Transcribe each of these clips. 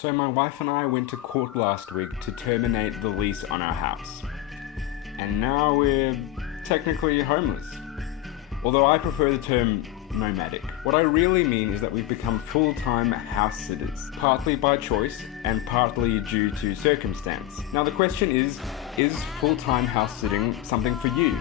So my wife and I went to court last week to terminate the lease on our house. And now we're technically homeless. Although I prefer the term nomadic. What I really mean is that we've become full-time house sitters, partly by choice and partly due to circumstance. Now the question is full-time house sitting something for you?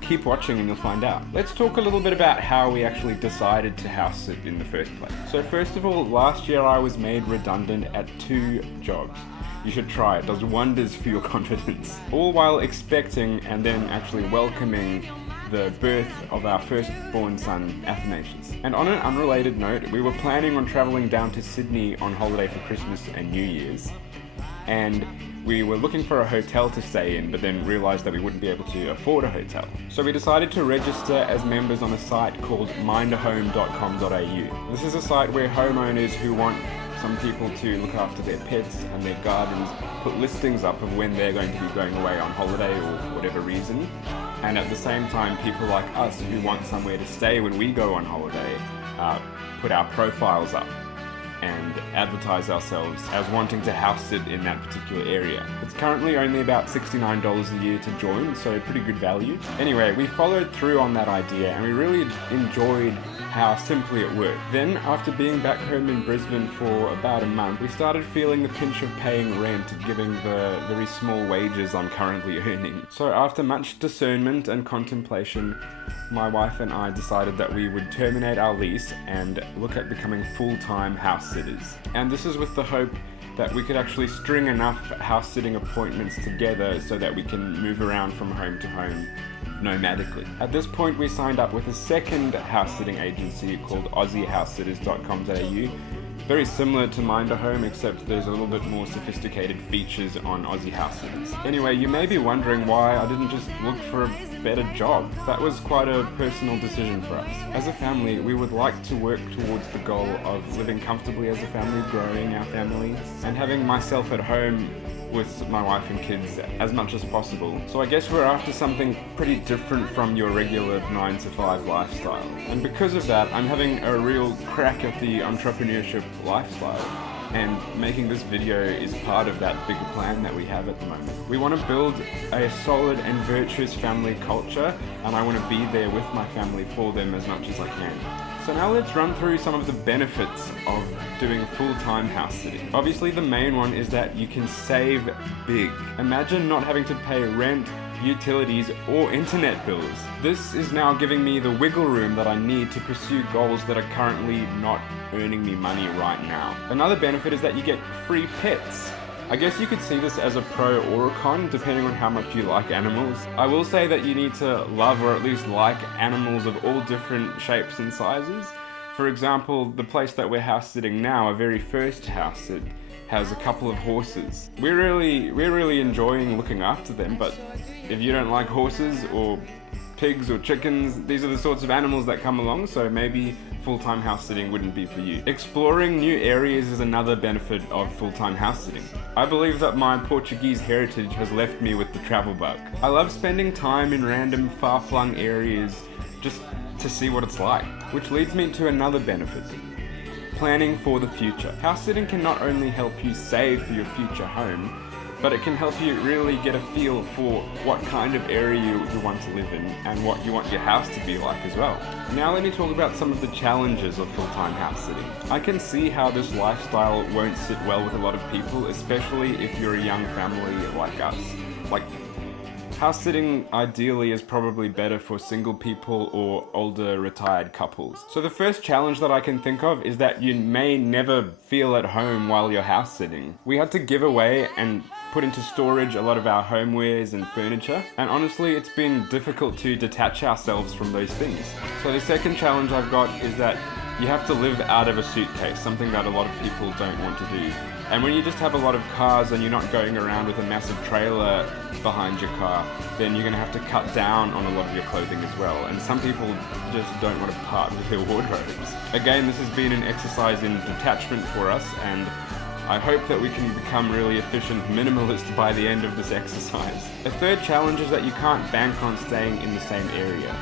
Keep watching and you'll find out. Let's talk a little bit about how we actually decided to house sit in the first place. So first of all, last year I was made redundant at 2 jobs. You should try it, does wonders for your confidence. All while expecting and then actually welcoming the birth of our firstborn son, Athanasius. And on an unrelated note, we were planning on traveling down to Sydney on holiday for Christmas and New Year's. And we were looking for a hotel to stay in, but then realized that we wouldn't be able to afford a hotel. So we decided to register as members on a site called mindahome.com.au. This is a site where homeowners who want some people to look after their pets and their gardens put listings up of when they're going to be going away on holiday or for whatever reason. And at the same time, people like us who want somewhere to stay when we go on holiday put our profiles up and advertise ourselves as wanting to house sit in that particular area. It's currently only about $69 a year to join, so pretty good value. Anyway, we followed through on that idea and we really enjoyed how simply it worked. Then, after being back home in Brisbane for about a month, we started feeling the pinch of paying rent given the very small wages I'm currently earning. So after much discernment and contemplation, my wife and I decided that we would terminate our lease and look at becoming full-time house sitters. And this is with the hope that we could actually string enough house sitting appointments together so that we can move around from home to home nomadically. At this point, we signed up with a second house sitting agency called AussieHouseSitters.com.au. Very similar to Mind a Home, except there's a little bit more sophisticated features on Aussie House Sitters. Anyway, you may be wondering why I didn't just look for a better job. That was quite a personal decision for us. As a family, we would like to work towards the goal of living comfortably as a family, growing our family, and having myself at home with my wife and kids as much as possible. So I guess we're after something pretty different from your regular 9-to-5 lifestyle. And because of that, I'm having a real crack at the entrepreneurship lifestyle. And making this video is part of that bigger plan that we have at the moment. We want to build a solid and virtuous family culture, and I want to be there with my family for them as much as I can. So now let's run through some of the benefits of doing full-time house sitting. Obviously the main one is that you can save big. Imagine not having to pay rent, utilities, or internet bills. This is now giving me the wiggle room that I need to pursue goals that are currently not earning me money right now. Another benefit is that you get free pets. I guess you could see this as a pro or a con, depending on how much you like animals. I will say that you need to love or at least like animals of all different shapes and sizes. For example, the place that we're house sitting now, our very first house sit, has a couple of horses. We're really enjoying looking after them, but if you don't like horses or pigs or chickens, these are the sorts of animals that come along, so maybe full-time house sitting wouldn't be for you. Exploring new areas is another benefit of full-time house sitting. I believe that my Portuguese heritage has left me with the travel bug. I love spending time in random far-flung areas just to see what it's like, which leads me to another benefit. Planning for the future. House sitting can not only help you save for your future home, but it can help you really get a feel for what kind of area you want to live in and what you want your house to be like as well. Now let me talk about some of the challenges of full-time house sitting. I can see how this lifestyle won't sit well with a lot of people, especially if you're a young family like us. House sitting ideally is probably better for single people or older retired couples. So the first challenge that I can think of is that you may never feel at home while you're house sitting. We had to give away and put into storage a lot of our homewares and furniture, and honestly it's been difficult to detach ourselves from those things. So the second challenge I've got is that you have to live out of a suitcase, something that a lot of people don't want to do. And when you just have a lot of cars and you're not going around with a massive trailer behind your car, then you're going to have to cut down on a lot of your clothing as well. And some people just don't want to part with their wardrobes. Again, this has been an exercise in detachment for us, and I hope that we can become really efficient minimalists by the end of this exercise. A third challenge is that you can't bank on staying in the same area.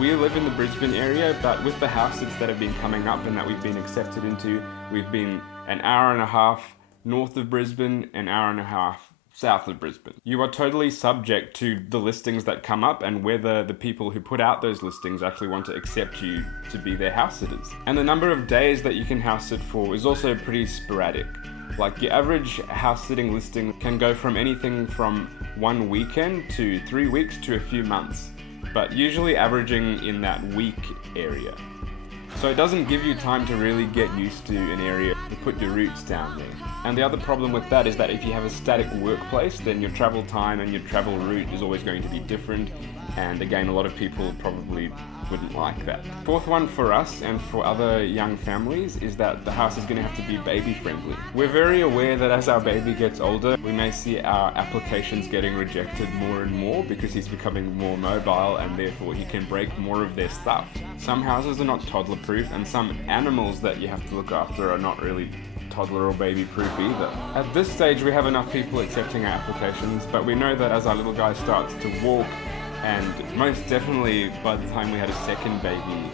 We live in the Brisbane area, but with the house sits that have been coming up and that we've been accepted into, we've been an hour and a half north of Brisbane, an hour and a half south of Brisbane. You are totally subject to the listings that come up and whether the people who put out those listings actually want to accept you to be their house sitters. And the number of days that you can house sit for is also pretty sporadic. Like your average house sitting listing can go from anything from 1 weekend to 3 weeks to a few months, but usually averaging in that week area. So it doesn't give you time to really get used to an area to put your roots down there. And the other problem with that is that if you have a static workplace, then your travel time and your travel route is always going to be different. And again, a lot of people probably wouldn't like that. Fourth one for us and for other young families is that the house is going to have to be baby friendly. We're very aware that as our baby gets older, we may see our applications getting rejected more and more because he's becoming more mobile and therefore he can break more of their stuff. Some houses are not toddler proof and some animals that you have to look after are not really toddler or baby proof either. At this stage we have enough people accepting our applications, but we know that as our little guy starts to walk, and most definitely by the time we had a second baby,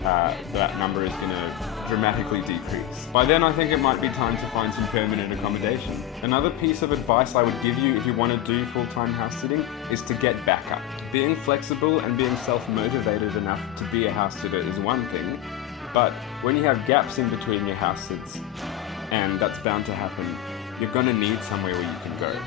that number is going to dramatically decrease. By then I think it might be time to find some permanent accommodation. Another piece of advice I would give you if you want to do full-time house sitting is to get backup. Being flexible and being self-motivated enough to be a house sitter is one thing, but when you have gaps in between your house sits, and that's bound to happen, you're going to need somewhere where you can go.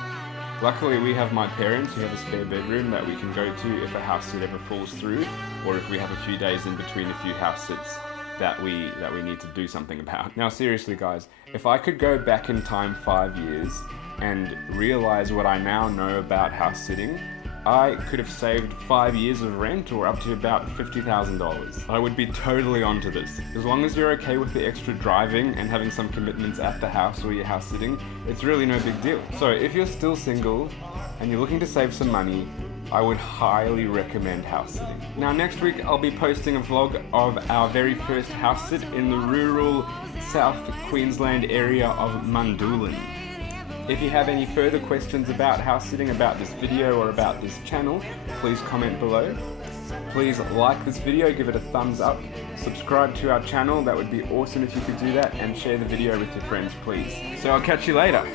Luckily we have my parents who have a spare bedroom that we can go to if a house sit ever falls through, or if we have a few days in between a few house sits that we need to do something about. Now seriously guys, if I could go back in time 5 years and realize what I now know about house sitting, I could have saved 5 years of rent or up to about $50,000. I would be totally onto this. As long as you're okay with the extra driving and having some commitments at the house or your house sitting, it's really no big deal. So if you're still single and you're looking to save some money, I would highly recommend house sitting. Now next week I'll be posting a vlog of our very first house sit in the rural South Queensland area of Mundoolan. If you have any further questions about house sitting, about this video or about this channel, please comment below. Please like this video, give it a thumbs up, subscribe to our channel, that would be awesome if you could do that, and share the video with your friends please. So I'll catch you later.